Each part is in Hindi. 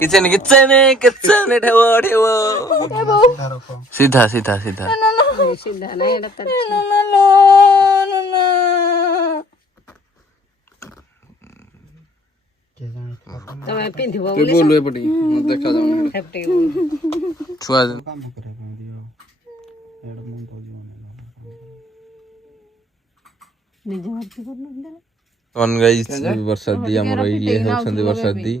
किचन किचन किचन ठेव ठेव सीधा सीधा सीधा सीधा नाही एडा तर तमे पिंधिबो तू बोलू एपटी मत देखा जाउनी हेपटे छुआ काम करे दियो एड मन तो जीवन निजे मत करन दे कौन गाइस वर्षा दी हमर ये होछन वर्षा दी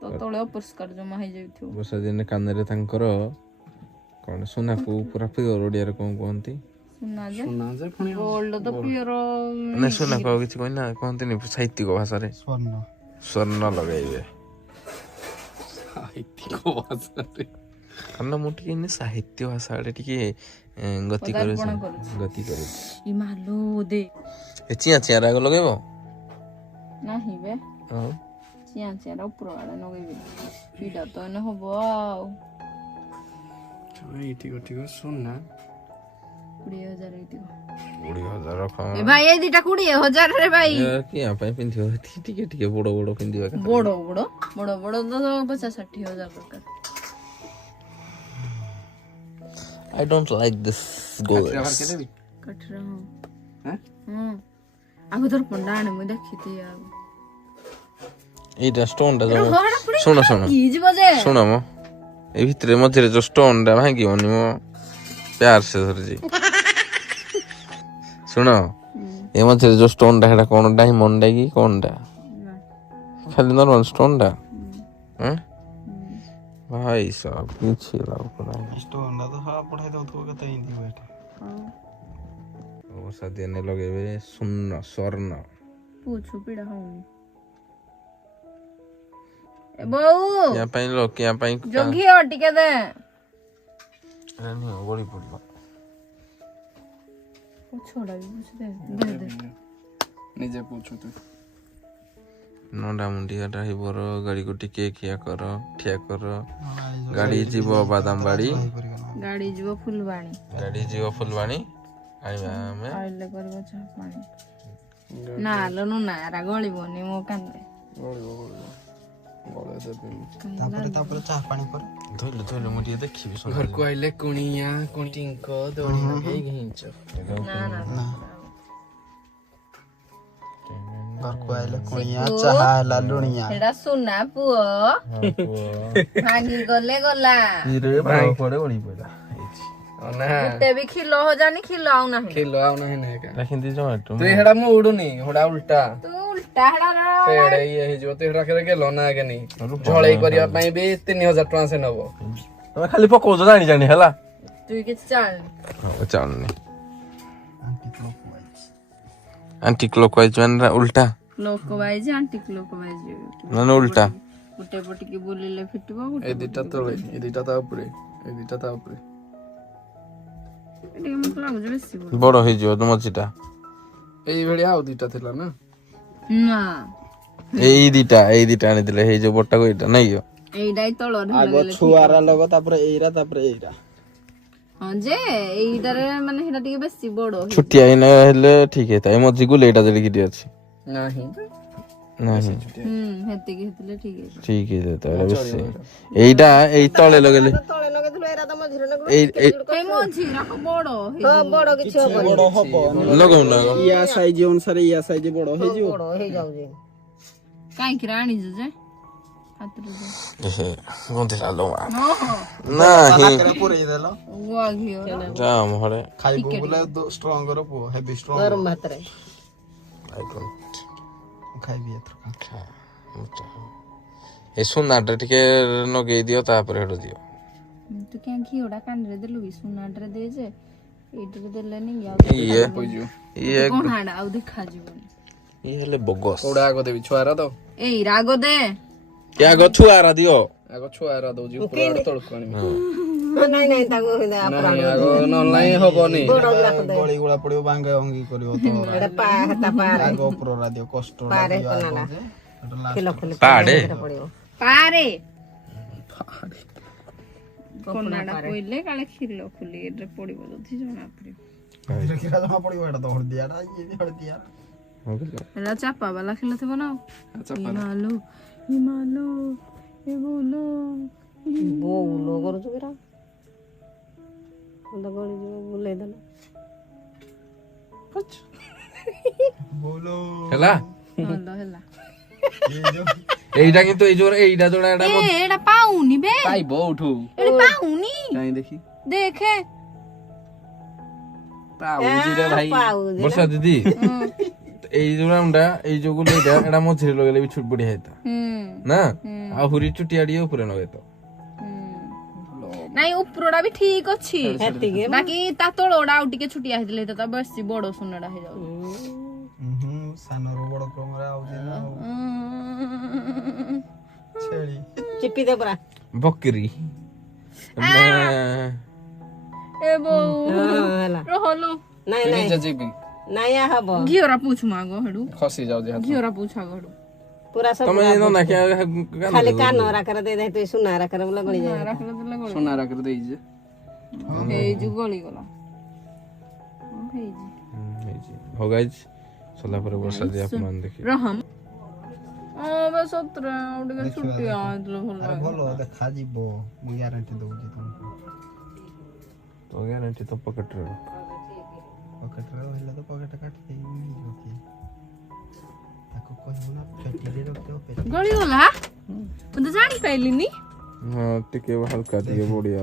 तो तळे अपरिष्कार जमा हे जाइथो वर्षा दी ने कान रे तांकर कोन सुना को पूरा प्योर ओडिया रे कोन कोंती सुना जे सुना जे फणी गोल्ड तो प्योर ने सुना को किछ कोइना कोंती नि साहित्यिक भाषा रे स्वर्ण स्वर्ण लगाइबे साहित्य भाषा रे कन्न मोटी ने साहित्य भाषा रे टिके गति करे गति करे इमालो दे ए चिया चिया राग लगाइबो नाही बे हां चिया चिया ऊपर वाला नगेबे पीडा तो न होबो आउ ठीक ठीक सुन ना 20000 एतिको 20000 रख ए भाई ए दिटा 20000 रे भाई कि यहाँ पे पिंधियो टिके टिके बड़ बड़ पिंधियो बड़ बड़ तो 50-60 हजार दरकार I don't like this goals कठरा हैं आगो तर पंडाने मु देखिते आ एटा स्टोन टा सुनो सुनो कीज बजे सुनो मो ए भितरे मझरे जो स्टोन टा भांगी बनी मो प्यार से धर जी सुनो ए मझरे जो स्टोन टा हेडा कोन डायमंड है कि कोन टा खाली नॉर्मल स्टोन टा हैं भाई साहब पीछे लाओ पड़ा स्टोन ना तो हा पढ़ाई दो तो कते हिंदी बैठे और सदिया ने लगेबे सुन्न स्वर्ण पूछो पीड़ा हूं ए बहू क्या पाइन लो क्या पाइन जोगी और टिके दे रानी गोली पड़लो ओ छोड़ा भी पूछ दे दे निजे पूछो तू नंडा मुंडी का ड्राइवर गाड़ी को टिके किया करो ठिया करो गाड़ी जीवो बादाम बाड़ी गाड़ी जीवो फुलवाणी गाड़ी जीवो फुलवाणी आइबा हमें आइले करबो चा पानी ना लनु ना रा गळिबोनी मो कांदे गळे दे तापर चाह पानी पर धोइलो मुटी देखिबी सुन घर को आइले कुणिया कुटिंक दोणी लगे घिंच ना ना घर को आइले कुणिया चाह ला लुणिया एडा सुना पुओ भांगी गले गला रे भाई पड़े ओड़ी पड़ा ना गुटे भी खिलो हो जानी खिलो आउ नाही खेलो आउ नहीं ना का लेकिन दी जोमेटो तू हेडा मुडुनी होडा उल्टा तू उल्टा हड़ा पेड़े ये जो ते हेडा करे गेलो ना के नहीं झोळई करिया पई भी 3000 टका से नबो तमे खाली पको जानी जानी हला तू के चाल चालनी एंटी क्लॉकवाइज में उल्टा क्लॉकवाइज एंटी क्लॉकवाइज ना उल्टा गुटे पटी की बोलिले फिटबो गुटे ए दिटा तळे ए दिटा ता ऊपरे ए दिटा ता ऊपरे एडी मत लागो जे बेसी बोल बड़ होई जो तुम चिटा एई भेड़िया आउ दिटा थिला ना ना एई दिटा आनी दिले हे जो बट्टा को इटा नहीं यो एइडाई तळो आगो छुआरा लगो तापर एइरा तापर एइरा हां जे एइडारे माने हेडा टिके बेसी बडो छुट्टिया इन हेले ठीक है ताई मजी को लेटा जली की अछि नहीं नहीं हेते के हेतले ठीक ठीक है है तारे बेसी एइटा एई तळे लगेले तळे लगेथलो एरा त मझिरे लगो एई ए मझि राखो बडो हां बडो किछ बड़ो हबो लगौ ना या साइज अनुसार या साइज बड़ो हे जो बडो हे जाउ जे काई कि राणी जे हातरे जे गोंते सालो नो नहीं करे पुरे देलो गुआ घियो जा मोहरे खाइबो बोले स्ट्रांग रो पो हेवी स्ट्रांग गरम भातरे आई डोंट खाइबी एथर ए सुनाटा टिके नगे दियो तापर हेडो दियो तू क्या घियोडा कांडरे देलु सुनाडरे दे जे एटरे देलेनी या ये कोन हाडा आउ देखा जीवन ये हेले बगस कोडा आगो देबी छुआरा दो ए रागो दे क्या गछु आरा दियो आगो छुआरा दो जी ऊपर तळकणी नहीं नहीं ताको हिदा नहीं आगो ऑनलाइन होबनी गोली गोला पड़ियो बांगे अंगी करियो तो एडा पा हता पारे आगो पुरा दियो कष्ट पारे कोनाला किलो किलो पाड़े पारे कोनाडा कोइले काले खिलो खुली एड्रे पड़िबो जथि जणा पड़िबो धीरे धीरे जमा पड़ियो एटा तो हड़ दिया ना ये हड़ दिया एडा चापा वाला खिलो थे बनाओ हिमालो हिमालो ए बोलो କରୁଛୁ କିରା ତ ଗଳି ଯିବ ବୁଲେଇ ଦେଲା ବୋଲୋ ହେଲା ଭଲ ହେଲା এইটা কিন্তু এই জোর এইটা জোড়া এটা ଏଇଟା ପାଉନି ବେ ପାଇବ ଉଠୁ ଏଇଟା ପାଉନି କାଇଁ ଦେଖି ଦେଖେ ପାଉଜି ରେ ଭାଇ ପାଉଜି ବର୍ଷା ଦିଦି এই জোড়াটা এই যোগুলো এটা এটা মঝিরে লগাইলে বি ছুট বড়ি হইতা না ଆଉ ହୁରି ଚୁଟିଆ ଟିକେ ଉପରେ ଲଗେଇ ତ ନାଇଁ ଉପରଟା ବି ଠିକ ଅଛି ହେତିକି ବାକି ତା ତଳଟା ଆଉ ଟିକେ ଛୁଟିଆ ହେଇଥିଲେ ତା ବେଶୀ ବଡ ସୁନାଟା ହେଇଯାଉଛି ସାନରୁ ବଡ କ୍ରମରେ ଆଉଚି ନା ଛେଳି ଚିପି ଦେ ପୁରା ବକରୀ ଏ ବୋଉ ହେଲା ରହଲୁ ନାଇଁ ନାଇଁ ନିଜେ ଯିବି ନାଇଁ ହବ ଘିଅରା ପୁଛ ମାଗ ହେଡୁ ଖସି ଯାଉଛି ହାତ ଘିଅରା ପୁଛ ଆଗ ହେଡୁ ପୁରା ସବୁ ତମେ ନ ନା କି ଖାଲି କାନ ରାକରେ ଦେଇ ଦେ ତୁ ସୁନା ରାକରେ ବୋଲେ ଗଳି ଯାଏ ରାଖଲେ ଦେଲେ ଗଳି সোনা রাখরে দেইছে ହେଇଛୁ ଗଳି ଗଲା ହେଇଛି ହଉ ଗାଇଜ ସରିଲା ପରେ ବର୍ଷା ଦିଦି ଆପଣ ଦେଖିବେ ରହମ ବେ ସତରେ ଆଉ ଟିକେ ଛୁଟିଆ ହେଇଥିଲେ ଭଲ ଆରେ ଭଲ ଦେଖାଯିବ ମୁଁ ଗ୍ୟାରେଣ୍ଟି ଦଉଛି ତମକୁ ତ ଗ୍ୟାରେଣ୍ଟି ତ ପକେଟରେ ରଖ ପକେଟରେ ରହିଲା ତ ପକେଟ କାଟି ଦେଇକି ନେଇଯିବ କି ତାକୁ କହିବୁ ନା ପେଟିରେ ରଖିବ ପେଟି ଗଳି ଗଲା ମୁଁ ତ ଜାଣି ପାଇଲିନି ହଁ ଟିକେ ହାଲକା ଟିକେ ବଢିଆ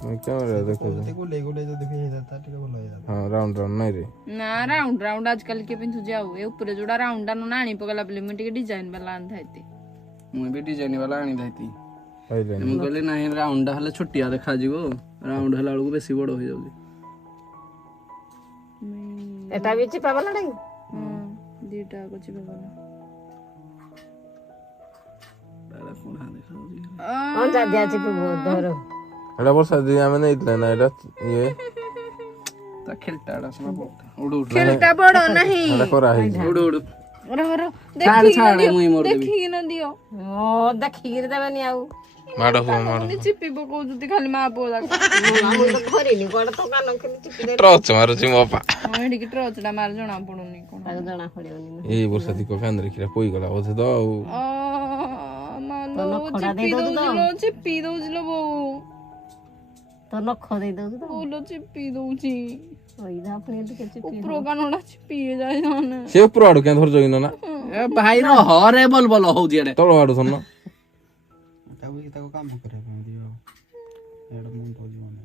କ୍ୟାମେରା ଦେଖ ଯଦି ଗୁଲେଇ ଗୁଲେଇ ଯଦି ବି ହେଇଯାତା ଟିକେ ଭଲ ହେଇଯାତା ହଁ ରାଉଣ୍ଡ ରାଉଣ୍ଡ ନାଇଁ ରେ ନା ରାଉଣ୍ଡ ରାଉଣ୍ଡ ଆଜିକାଲି କିଏ ପିନ୍ଧୁଛି ଆଉ ଏ ଉପରେ ଯୋଉଟା ରାଉଣ୍ଡ ଟା ନ ଆଣି ପକେଇଲା ବୋଲି ମୁଁ ଟିକେ ଡିଜାଇନ ବାଲା ଆଣିଥାଇତି ମୁଁ ବି ଡିଜାଇନ ବାଲା ଆଣି ଦେଇତି ପାଇଲେନି ମୁଁ କହିଲି ନାହିଁ ରାଉଣ୍ଡ ଟା ହେଲେ ଛୋଟିଆ ଦେଖାଯିବ ରାଉଣ୍ଡ ହେଲା ବେଳକୁ ବେଶୀ ବଡ ହେଇଯାଉଛି ଏଟା ବି ଚିପା ବାଲା ନାଇଁ ଦିଟା ଅଛି ବାବା ତାର କୋଣା ଦେଖାଯାଉଛି ଅଞ୍ଜା ଦିଆ ଚିପିବ ଧର ଏଟା ବର୍ଷା ଦିଦି ଆମେ ନେଇଥିଲେ ନା ଏଟା ଇଏ ତା ଖେଳଟାଟା ଶୁଣା ପଡୁଥା ଉଡୁ ଉଡୁ ଖେଳଟା ବଡ ନାହିଁ ଏଟା କରା ହେଇଛି ଉଡୁ ଉଡୁ ଦେଖିକି ଛାଡ ମୁଇଁ ମୋର ଦେବି ଦେଖିକି ନ ଦିଅ ଓ ଦେଖିକିରି ଦେବେନି ଆଉ ମାଡ଼ ହୁଅ ମାଡ଼ ଚିପି ପକଉଛନ୍ତି ଖାଲି ମା ପୁଅ ଯାକ ମୁଁ ତ ଧରିନି କୁଆଡେ ତ କାନ ଖାଲି ଚିପି ଦେ ଟର୍ଚ୍ଚ ମାରୁଛି ମୋ ବାପା ହଁ ଏଠିକି ଟ୍ରଚ ଟା ମାର ଜଣା ପଡୁନି କଣ ତାକୁ ଜଣା ପଡିବନି ଏଇ ବର୍ଷା ଦିକ କାନ୍ଦରେ କ୍ଷୀରା ପୋଇଗଲା ବୋଧେ ତ ଆଉ ଚିପି ଦଉଛି ଲୋ ବୋଉ ତ ନଖ ଦେଇ ଦଉଛୁ ତ ବୋଉ ଚିପି ଦଉଛି ଇଧା ପୁଣି ଟିକେ ଚିପି ଉପର କାନଟା ଚିପି ଯାଏ ମାନେ ସେ ଉପର ଆଡୁ କେଁ ଧରିଛ କିନ ନା ଏ ଭାଇ ର ହରେ ବଲ ବଲ ହଉଛି ଏଡେ ତଳ ଆଡୁ ଧର ତାକୁ କାମ କରିବା ପାଇଁ ଦିଅ ଏଇଟା ମୁଣ୍ଡ ଜୀବନ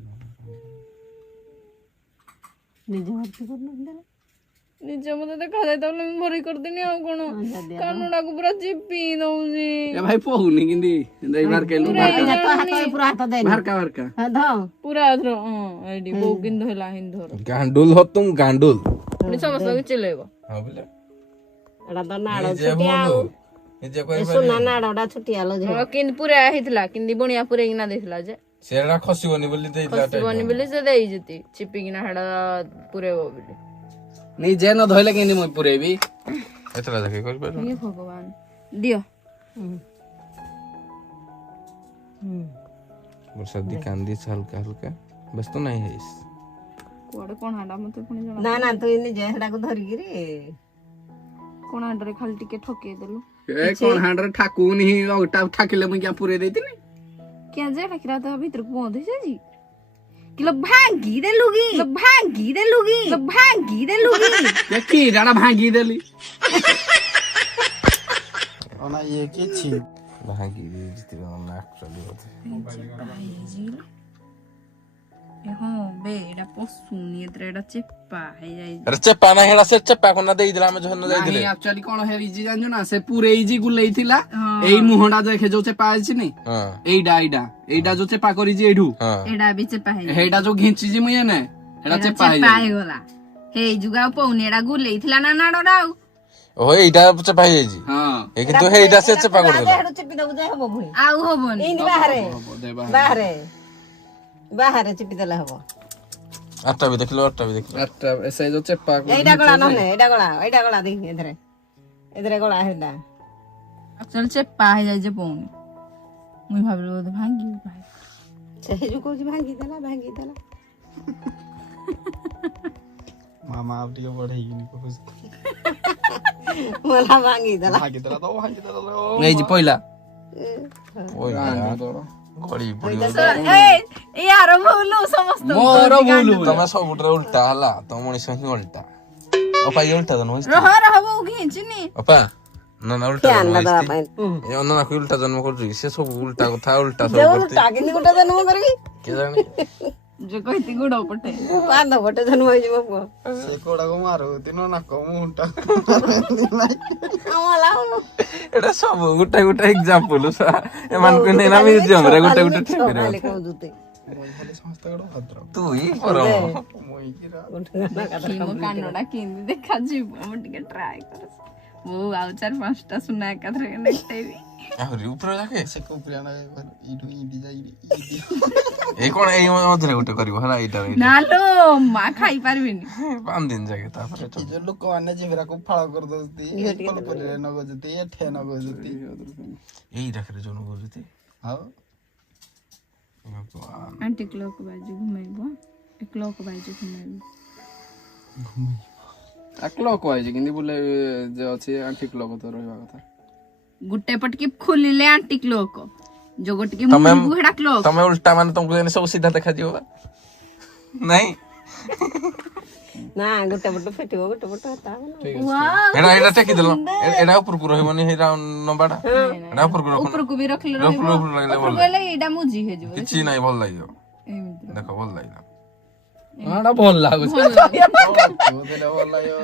ନିଜ ଭର୍ତ୍ତି କରୁନଥିଲେ ନିଜେ ମତେ ଦେଖାଯାଏ ତାହେଲେ ମୁଁ ଭରି କରିଦେନି ଆଉ କଣ କାନଟାକୁ ପୁରା ଚିପି ଦଉଛି ଏ ଭାଇ ପହୁନି କିନ୍ତି ଦେଇ ମାର କେଲୁ ପୁରା ହାତ ଦେ ମାରକା ମାରକା ଧ ପୁରା ଏଥର ହଁ ଏଇଠି ବୋଉ କିନ୍ତୁ ହେଲା ହିନ୍ଦୁ ଧର ଗାଣ୍ଡୁଲ ହ ତୁମ ଗାଣ୍ଡୁଲ ପୁଣି ସମସ୍ତଙ୍କୁ ଚିଲେଇବ ହଁ ବୁଝିଲେ ଏଟା ତ ନାଡ ଛୁଟିଆ ଆଉ ସୁନା ନାଡଟା ଛୁଟିଆ लो ଝିଅ କେମିତି ପୁରା ହେଇଥିଲା କେମିତି ବଣିଆ ପୁରେଇକିନା ଦେଇଥିଲା ଯେ ସେଟା ଖସିବନି ବୋଲି ଦେଇଥିଲା ଖସିବନି ବୋଲି ସେ ଦେଇଛନ୍ତି ଚିପିକିନା ହେଟା ପୁରେଇବ ବୋଲି ନିଜେ ନ ଧଇଲେ କେନ୍ତି ମୁଇଁ ପୁରେଇବି ଏତଲା ଦେଖେ କରିପାରିବ ହେ ଭଗବାନ ଦିଅ ବର୍ଷା ଦି କାନ୍ଦିଛି ହାଲକା ହାଲକା ବ୍ୟସ୍ତ ନାହିଁ ହେଇସ୍ କୁଆଡେ କଣାଟା ମତେ ପୁଣି ଜଣା ନା ନା ତୁ ନିଜେ ସେଟାକୁ ଧରିକିରି କଣାଟାରେ ଖାଲି ଟିକେ ଠକେଇ ଦେଲୁ ଏ କଣ ହାଣ୍ଡରେ ଠାକୁନି ଠାକିଲେ ମୁଇଁ କିଆ ପୁରେଇ ଦେଇଥିଲି କିଆ ଯେ ଠାକିରା ତା ଭିତରକୁ ବନ୍ଦ ହେଇଯାଇଛି କିଲୋ ଭାଙ୍ଗି ଦେଲୁଗି ଭାଙ୍ଗି ଦେଲୁଗି ଦେଖି ଏଟା ଭାଙ୍ଗି ଦେଲି ଅନା ଇଏ କିଛି ଭାଙ୍ଗି ଦେଇଛି ନା ଆକ୍ଚୁଆଲି ବୋଧେ ହଁ ବେ ଏଇଟା ପଶୁନି ଏଥିରେ ଏଇଟା ଚେପା ହେଇଯାଇଛି ଆରେ ଚେପା ନାହିଁ ହେଟା ସେ ଚେପା କୋନା ଦେଇଥିଲା ଆମେ ଝନ ଦେଇଥିଲେ ନାହିଁ ଆକ୍ଚୁଆଲି କଣ ହେଇଛି ଜାଣିଛୁ ନା ସେ ପୁରେଇଛି ଗୁଲେଇଥିଲା ଏଇ ମୁହଁଟା ଦେଖେ ଯୋଉ ଚେପା ହେଇଛି ନି ହଁ ଏଇଟା ଯୋଉ ଚେପା କରିଛି ଏଇଠୁ ଏଇଟା ବି ଚେପା ହେଇଯାଇଛି ହେଇଟା ଯୋଉ ଘିଞ୍ଚିଛି ମୁଇଁ ଏନେ ହେଟା ଚେପା ହେଇଗଲା ହେଇ ଯୁଗ ଆଉ ପଉନି ଏଇଟା ଗୁଲେଇଥିଲା ନା ନାଡଟା ଆଉ ଓହୋ ଏଇଟା ଚେପା ହେଇଯାଇଛି ହଁ ଏ କିନ୍ତୁ ହେଇଟା ସେ ଚେପା କରିଦେଲା ହେଡୁ ଚିପି ଦବୁ ଯେ ହବ ପୁଣି ଆଉ ହବନି ଏଇନି ବାହାରେ ବାହାରେ ଚିପି ଦେଲେ ହବ ଆଠଟା ବି ଦେଖିଲ ସେ ଯୋଉ ଚେପା ଏଇଟା ଗଳା ନହେଲେ ଏଇଟା ଗଳା ଦେଖି ଏଥିରେ ଗଳା ହେଟା ଆକ୍ଚୁଆଲି ଚେପା ହେଇଯାଇଛି ପଉନି ମୁଇଁ ଭାବିଲି ବୋଧେ ଭାଙ୍ଗି ସେ ଯୋଉ କହୁଛି ଭାଙ୍ଗିଦେଲା ମାମା ଆଉ ଟିକେ ବଢେଇକିନି କହୁଛି मला ଭାଙ୍ଗିଦେଲା ଭାଙ୍ଗିଦେଲା ତ ନେଇଛି ପଇଲା ওই ଗଳି ପଡିବ यार भूल समस्त ମୋର ଭୁଲ ତମେ ସବୁଠାରେ ଉଲ୍ଟା ହେଲା ତମ ମଣିଷ ହିଁ ଉଲ୍ଟା ଅପା ଇଏ ଉଲ୍ଟା ଜନ୍ମ ହେଇଛି रह रह वो घिंचनी ଅପା ନା ନା ଉଲ୍ଟା ଫ୍ୟାନ୍ ଜନ୍ମ ଦବା ହେଇଛି ପାଇଁ ଏ ଅନ୍ନନାକୁ ଉଲ୍ଟା ଜନ୍ମ କରୁଛି ସେ ସବୁ ଉଲ୍ଟା କଥା ଉଲ୍ଟା ସବୁ କରୁଛି ଟାକିନି ଗୋଟେ ଜନ୍ମ କରିବି କିଏ ଜାଣି जो कहती गुड़ पटे ପାଦ ଗୋଟେ ଜନ୍ମ ହେଇଯିବ ପୁଅ ସେ କୋଡ଼ାକୁ ମାରୁତି ନ ନାକ ମୁହଁଟା ଆମଲା ଏଟା ସବୁ ଗୋଟେ ଗୋଟେ ଏକ୍ସାମ୍ପଲ ଏମାନଙ୍କୁ ନେଇନା ମ୍ୟୁଜିୟମ ରେ ଗୋଟେ ଗୋଟେ ଠିକ ଖାଲି କହୁଦୁତେ ଖାଲି ସମସ୍ତେ ଗୋଟେ ଭଦ୍ର ତୁ ହିଁ ପର ମୁଇକିରା ମୋ କାନଟା କେମିତି ଦେଖାଯିବ ମୁଁ ଟିକେ ଟ୍ରାଏ କରେ ମୁଁ ଆଉ 4-5ଟା ସୁନା ଏକାଥରେ ନେଟେଇବି ଆହୁରି ଉପରେ ଯାକେ ସେ କୋପ୍ରିଆ ନା ଇଠୁ ଇଡି ଯାଇ ଇଡି ଏଇ କଣ ଏଇ ମଝିରେ ଗୋଟେ କରିବ ହେଲା ଏଇଟା ନାଲୋ ମା ଖାଇ ପାରିବିନି 5 ଦିନ ଯାକେ ତାପରେ ଏ ଯୋଉ ଲୋକମାନେ ଜିଭରାକୁ ଫାଳ କରିଦଉଛନ୍ତି ପଲପଲିରେ ନଗଉଛନ୍ତି ଏଠେ ନଗଉଛନ୍ତି ଏଇ ରାଖରେ ଯୋଉ କରୁଛି ଆଉ आंटी क्लॉक बाजू घुमाइबो एक क्लॉक बाजू घुमाइबो କ୍ଲକ୍ ୱାଇଜ କିନ୍ତୁ ବୋଲେ ଯେ ଅଛି ଆଣ୍ଟି କ୍ଲକ୍ ତ ରହିବା କଥା गुट्टे पटकी खोलिले आंटी क्लॉक जो गोटे की मुंह हेडा क्लॉक ତମେ ଉଲ୍ଟା ମାନେ ତମକୁ ଯେମିତି ସବୁ ସିଧା ଦେଖାଯିବ ବା ନାଇଁ ନା ଗୋଟେ ପଟ ଫେଟିବ ଗୋଟେ ପଟ ହାତ वाओ ଏଟା ଏଟା ଟେକି ଦେଲ ଏଟା ଉପରକୁ ରହିବନି ହେଇ ରାଉଣ୍ଡ ନମ୍ବରଟା ଏଟା ଉପରକୁ ରଖ ऊपर को भी रखले ଉପରକୁ रहबो ଲାଗିଲେ ଭଲ ऊपर गले एडा मुजी हे जो କିଛି ନାହିଁ ଭଲ ଲାଗିବ एमिति ଦେଖ ଭଲ ଲାଗିଲା ଏଟା ଭଲ ଲାଗୁଛି ଦେଲେ ଭଲ ଲାଗିବ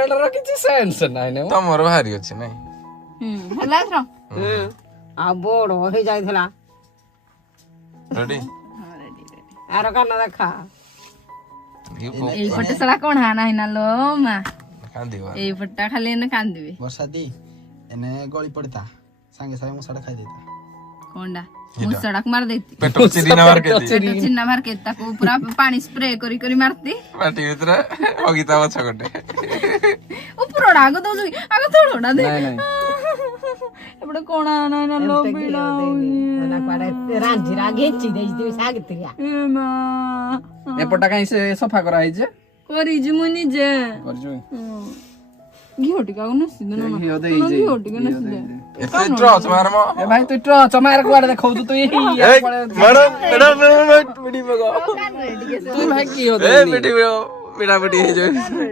ଏଟାର କିଛି ସେନ୍ସ ନାହିଁ ନା ତମର ଭାରି ଅଛି ନାଇଁ भला थ्रो ଆଉ ବଡ ହେଇ ଯାଇଥିଲା ରେଡି ଆର କାନ ଦେଖା एई फटे सला कोन हाना हिना लो मा କାନ୍ଦିବ एई फटा खाली ने कांदिबे ବର୍ଷା ଦି ଏନେ ଗଳି ପଡିତା ସାଙ୍ଗେ ସାଙ୍ଗେ ମଶାଟା ଖାଇ ଦେଇତା कोंडा मुसड़क मार देती ପେଟ ଚିରି ନା ମାର କେତେ पेट चिन्ना मार के ताको पूरा पानी स्प्रे करी करी मारती ପାଟି ଭିତରେ ଅଗିତା ଗଛ ଗୋଟେ ଉପରଡା ଆଗ ଦଉଛୁ ଆଗ ତଳଡା ଦେ ଏପଟେ କୋଣ ନା ନା ଲୋବିଡା ରାଞ୍ଜି ରାଗେଚି ଦେଇଛି ସାଗିତ୍ରିଆ ଏ ମା ଏପଟା କାଇଁ ସେ ସଫା କରା ହେଇଛି କରିଛୁ ମୁଁ ନିଜେ କରିଛୁ ଘିଅ ଟିକେ ଆଉ ନସି ଦେ ନା ଘିଅ ଦେଇଛି ଘିଅ ଟିକେ ନସି ଦେ ଏତେ ଟ୍ରଚ ମାରମ ଏ ଭାଇ ତୁ ଟ୍ରଚ ମାର କୁଆଡେ ଦେଖଉଛୁ ତୁ ତୁ ଭାଇ କି ଏ ପିଟି ପିଟା ପିଟି ହେଇଯିବ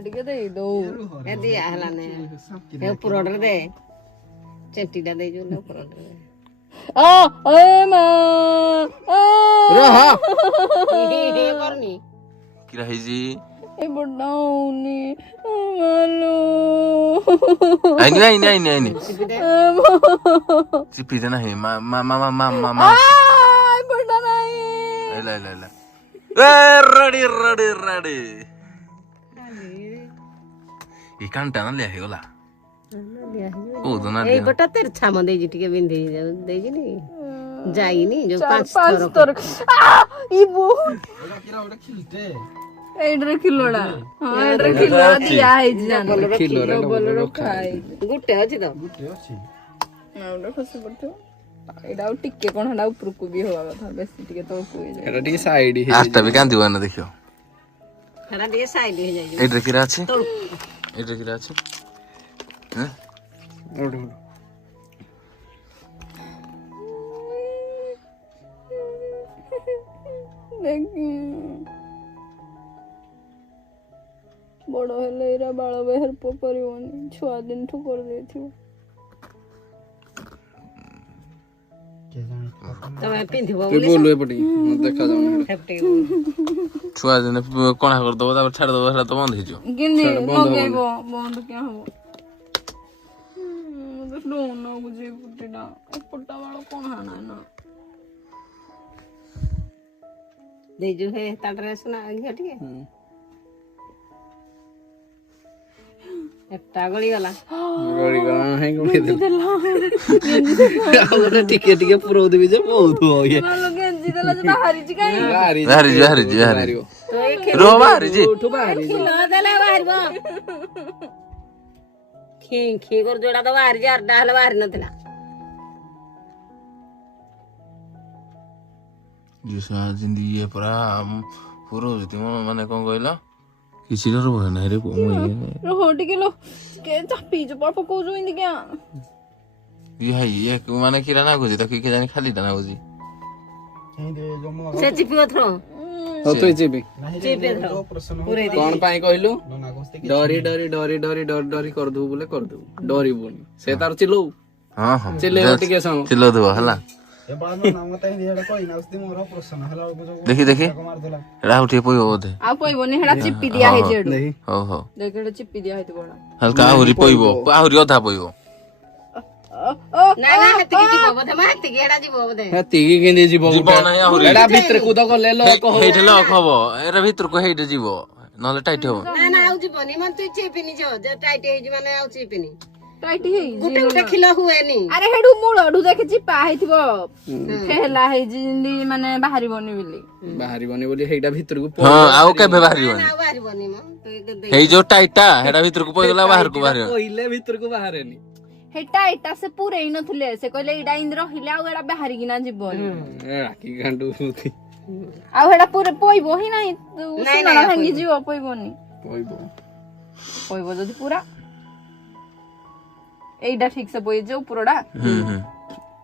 ଟିକେ ଦେଇ ଦଉ ଏ ଦିଆ ହେଲା ନେ ଏ ଉପରଡରେ ଦେ ଚେଟିଟା ଦେଇଛୁ ଉପରଡରେ ଆ ଏ ମା କରନି କିରା ହେଇଛି ଏ ବଡାଉନି ମାଲୋ ଆଇନି ଆଇନି ଆଇନି ଆଇନି ଚିପି ଦେ ନାହିଁ ମା ମା ମା ମା ମା ମା ବଡା ନାଇଁ ଏଲା ଏଲା ଏଲା ଏ ରେଡି ରେଡି ରେଡି ଇ କାଣ୍ଟା ନା ଲିଆ ହେଇଗଲା ଓ ଦନା ଏଇ ଗୋଟା ତେର ଛାମ ଦେଇଛି ଟିକେ ବିନ୍ଧେଇ ଦେଇଛି ନି ଯାଇନି ଯୋଉ 5 ତୋର ଇ ବହୁତ କିରା ଗୋଟେ ଖିଲଟେ ଏଇଟାରେ କିଲୋଡା ହଁ ଏଇଟାରେ କିଲୋଡା ଦିଆ ହେଇଛି ଜାଣିଲ କିଲୋରେ ଗୋଟେ ଅଛି ତ ଗୋଟେ ଅଛି ଗୋଟେ ଖସି ପଡିଥିବ ଏଇଟା ଆଉ ଟିକେ କଣ ହେଟା ଉପରକୁ ବି ହବା କଥା ବେଶୀ ଟିକେ ତଳକୁ ହେଇଯାଏ ଏଟା ଟିକେ ସାଇଡ ଆସ୍ତା ବି କାନ୍ଦିବ ନା ଦେଖିବ ସେଟା ଟିକେ ସାଇଡ ହେଇଯାଇଛି ଏଇଟାରେ କିରା ଅଛି ଏଇଟାରେ କିରା ଅଛି ହଁ ଦେଖି ବଡ ହେଲେ ଏରା ବାଳ ବେହର କରିବନି ଛୁଆ ଦିନଠୁ କରିଦେଇଥିବ ତମେ ପିନ୍ଧିବ ବୋଲୁ ଏପଟେ ଦେଖା ଯାଉନି ଛୁଆ ଦିନେ କଣା କରିଦବ ତାପରେ ଛାଡ଼ିଦବ ସେଟା ତ ବନ୍ଦ ହେଇଯିବ କେମିତି ଲଗେଇବ ବନ୍ଦ କିଆ ହବ ମତେ ଡୋନ ବୁଝେ ପୁଟିଟା ଏପଟା ବାଳ କଣ ହାନା ନା ଦେଇଛୁ ହେ ତା ଡ୍ରେସ ନା ଝିଅ ଟିକେ ଏଟା ଗଳିଗଲା ଟିକେ ଟିକେ ପୁରଉଥିବି ଯେ ବହୁତ ଗେଞ୍ଜି ଦେଲା ଯେ ବାହାରିଛି କାଇଁ ବାହାରିଛି ରୋ ବାହାରିଛି ଦେଲେ ବାହାରିବ ଖି ଖି କରି ଯୋଉଟା ତ ବାହାରିଛି ଆରଟା ହେଲେ ବାହାରି ନଥିଲା ଯେମିତି ଇଏ ପୁରା ପୁରଉଛି ମାନେ କଣ କହିଲ କିଛି ଡର ଭୟ ନାହିଁ ରେ ରହ ଟିକେ लो के चापी जो पर पको जो इंदी क्या ये भाई ये माने किरा ना गुजी ताकि के जानी खाली टा ना गुजी ସେ ଚିପିବ ଥ୍ରୋ ହଉ ତୁ ଯିବି ଚିପେ ଥ୍ରୋ ପୁରେଇ ଦେ କଣ ପାଇଁ କହିଲୁ ଡରି ଡରି ଡରି ଡରି ଡରି ଡରି କରିଦବୁ ବୋଲେ କରିଦବୁ ଡରିବୁନି ସେ ତାର ଚିଲଉ हां हां ଚିଲେଇବ ଟିକେ ସମୟ चिल्लो दो हला देखी देखी एड़ा उठी पोई होदे ଆଉ କହିବନି ହେଟା ଚିପି ଦିଆ ହେଇଛି ଏଠୁ ଦେଖି हो हो ଦେଖ ଏଟା ଚିପି ଦିଆ ହେଇଥିବ ଏଟା हल्का आहुरी पोइबो आहुरी अधा पोइबो ନା ନା ହେତିକି ଯିବ ବୋଧେ ମା ହେତିକି ଏଟା ଯିବ ବୋଧେ ହେତିକି କେନ୍ତି ଯିବ जीव नाही आहुरी ଏଟା ଭିତରେ କୁଦ ଗଲେ ଲୋକ हेठे लक हबो एरा भीतर को हेठे जीवो नले टाइट हो ନା ନା ଆଉ ଯିବନି ମାନେ ତୁ ଚିପିନି ଯ ଯେ ଟାଇଟ୍ ହେଇଛି ମାନେ ଆଉ ଚିପିନି ଟାଇଟ୍ ହେଇଛି ଗୋଟେ ଗୋଟେ ଖିଲ ହୁଏନି ଆରେ ହେଡୁ ମୂଳଠୁ ଦେଖି ଚିପା ହେଇଥିବ ଫେଲା ହେଇଛି ଯେମିତି ମାନେ ବାହାରିବନି ବୋଲି ବାହାରିବନି ବୋଲି ହେଇଟା ଭିତରକୁ हां आउ केबे बाहरियोनी ଆଉ ବାହାରିବନି ମ हेई जो टाइटा हेडा भीतर को पोइगला बाहर को बाहरियो କହିଲେ ଭିତରକୁ ବାହାରେନି ହେଟା ଏଟା ସେ ପୁରେଇ ନଥିଲେ ସେ କହିଲେ ଏଇଟା ଇନ୍ତି ରହିଲେ ଆଉ ଏଟା ବାହାରିକିନା ଯିବନି ରାକି ଗାଣ୍ଡୁ ଆଉ ହେଟା ପୁରେ ପଇବ ହିଁ ନାହିଁ ସୁନା ଭାଙ୍ଗି ଯିବ ପଇବନି କହିବ ପଇବ ଯଦି ପୁରା ଏଇଟା ଠିକ ସେ ପଇଛି ଉପରଟା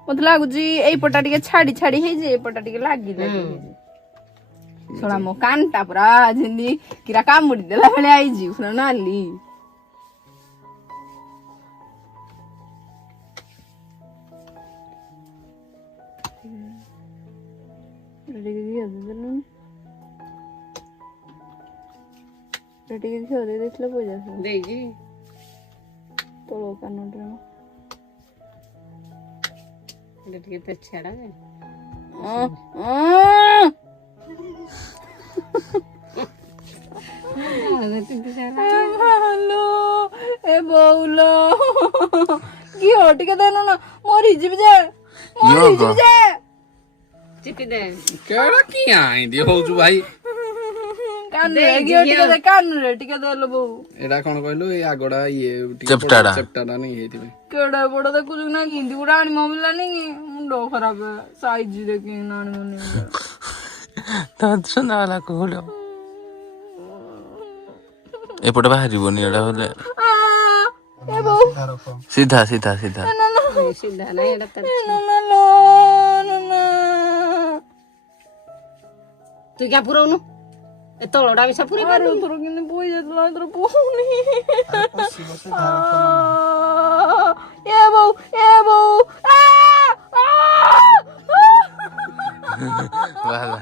ମତେ ଲାଗୁଛି ଏଇପଟା ଟିକେ ଛାଡି ଛାଡି ହେଇଛି ଏଇପଟା ଟିକେ ଲାଗି ଲାଗି ଶୁଣା ମୋ କାନଟା ପୁରା ଯେମିତି କିରା କାମୁଡି ଦେଲା ଭଳିଆ ହେଇଛି ପୁରା ନାଲି ଟିକେ ଘିଅ ଦେଇ ଦେଇଥିଲେ ପଇସା ଦେଇଛି ତଳ କାନଟା ଏଟା ଟିକେ ପେଛାଡା ଏ ବଉଲ ଘିଅ ଟିକେ ଦେନ ନା ମରିଯିବି ଯେ ମରିଯିବି ଯେ ଚିପି ଦେ କେଡା କି ଆଇଁଦି ହଉଛୁ ଭାଇ କାନରେ ଘିଅ ଟିକେ ଦେ କାନରେ ଟିକେ ଦେଲ ବୋଉ ଏଟା କଣ କହିଲୁ ଏଇ ଆଗଡା ଇଏ ଚେପ୍ଟାଟା ନେଇ ହେଇଥିବେ କେଡେ ବଡ ଦେଖୁଛୁ ନା କିନ୍ତି ଗୋଟେ ଆଣିମ ମିଲାନି କି ମୁଣ୍ଡ ଖରାପ ସାଇଜ ଦେଖି ଆଣିମନି तो सुना वाला को बोलो एपटे बाहरिबोनी एडा होले ए बोउ सीधा सीधा सीधा ସିଧା ନାହିଁ ଏଟା ତାର ତୁ କିଆ ପୁରଉନୁ ଏ ତଳଟା ମିଶା ପୁରେଇ ଆରେ ତୋର କିନ୍ତି ପଇ ଯାଇଥିଲା ତୋର ପଉନି ଏ ବୋଉ वाला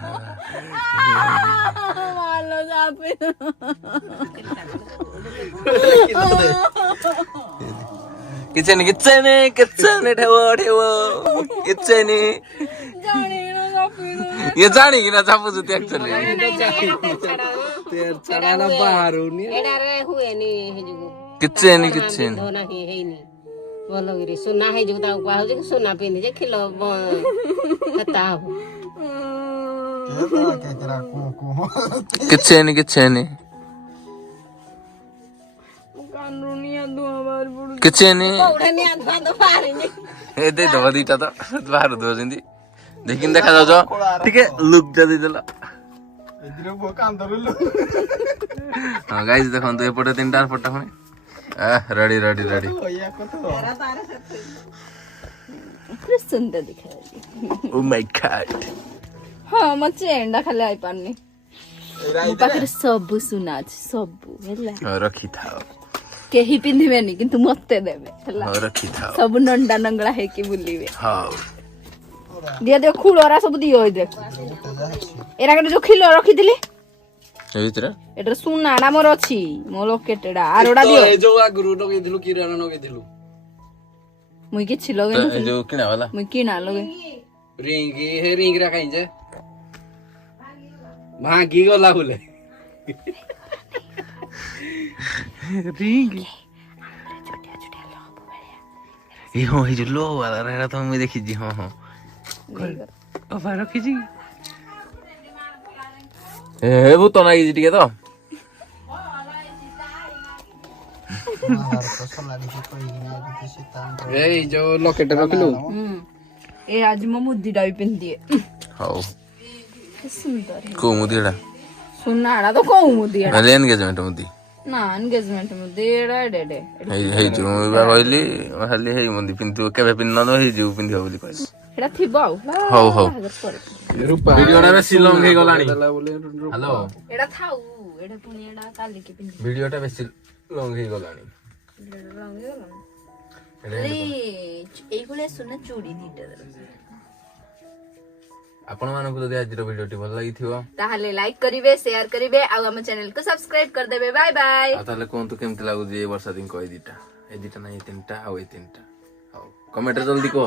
मालो जापे किचन ठेव जाने ना जापे ये जानी कि ना छापु जुती एक्चुअली ଛାଡା ନା ବାହାରୁନି ଏଟାରେ ହୁଏନି ହେଇଯିବ किचन ନାହିଁ ହେଇନି ଭଲ କିରି ସୁନା ହେଇଯିବ ତାକୁ କୁହାହଉଛି କି ସୁନା ପିନ୍ଧି ଯେ ଖିଲ କେତା ହବ किचन कानूनिया दुआ बार पड़ू किचन କୋଉଠେ ନିଆଁ ଧୁଆଁ ତ ବାହାରିନି ए दे दो दीटा तो बाहर दो जिंदी देखिन देखा जाओ ठीक है लुक जल्दी चलो हां गाइस देखो तो एपटे तीनटा फटा हुने रेडी सुंदर दिखाई ओ माय गॉड हाँ मचे एंडा खाली आई पारनी मो पाखरे सब सुना अछि सब हैला रखी थाओ केही पिंधिबेनी किंतु मते देबे हैला रखी थाओ सब नंडा नंगला है कि बुलिबे हां दिया खुलोरा सब दियो देख एरा के जो खिलो रखी दिली ए भीतर एटा सुना ना मोर अछि मो लोकेटेडा आरोडा दियो ଏ ଯୋଉ ଆଗରୁ ନଗେଇଥିଲୁ କିରଣ ନଗେଇଥିଲୁ मुई किछि लगे ए जो किना वाला मुई किना लगे ରିଙ୍ଗ ରା କାଇଁ ଯେ ଭାଙ୍ଗି ଗଲା ବୋଲେ रिंग ये हो जो लो वाला रहला तो मैं देखी जी हां ओ भाई रखी जी ए वो तो ना जी ठीक है तो ଏଇ ଯୋଉ ଲକେଟ ରଖିଲୁ ए आज मो मुद्दी डाई पिन दिए हाउ सुंदर को मुदीड़ा सुनाड़ा तो को मुद्दी लेन गेजमेंट मुदी ନା ଏନଗେଜମେଣ୍ଟ ମୁଦି ଏଡା ଏଡେ ହେଇଯିବ ମୁଁ ବା କହିଲି ଖାଲି ହେଇ ମୁଦି ପିନ୍ଧିବ କେବେ ପିନ୍ଧ ହେଇଯିବ ପିନ୍ଧିବ ବୋଲି କହିଲି ସେଟା ଥିବ ଆଉ ହଉ ହଉ ବାହାଘର ପରେ ଭିଡିଓଟା ବେଶୀ ଲଙ୍ଗ ହେଇଗଲାଣି ହ୍ୟାଲୋ ଏଟା ଥାଉ ଏଟା ପୁଣି ଏଟା କାଲିକି ପିନ୍ଧି ଭିଡିଓଟା ବେଶୀ ଲଙ୍ଗ ହେଇଗଲାଣି ଏଇଭଳିଆ ସୁନା ଚୁଡ଼ି ଦିଟା ଆପଣ ମାନଙ୍କୁ ଯଦି ଆଜିର ଭିଡିଓଟି ଭଲ ଲାଗିଥିବ ତାହେଲେ ଲାଇକ୍ କରିବେ ସେୟାର କରିବେ ଆଉ ଆମ ଚ୍ୟାନେଲ କୁ ସବସ୍କ୍ରାଇବ କରିଦେବେ ବାय ବାय ଆଉ ତାହେଲେ କୁହନ୍ତୁ କେମିତି ଲାଗୁଛି ଏ ବର୍ଷା ଦିନ ଏଇ ଦିଟା ନାଇଁ ଏଇ ତିନିଟା ଆଉ ଏଇ ତିନିଟା ହଉ କମେଣ୍ଟରେ ଜଲ୍ଦି କୁହ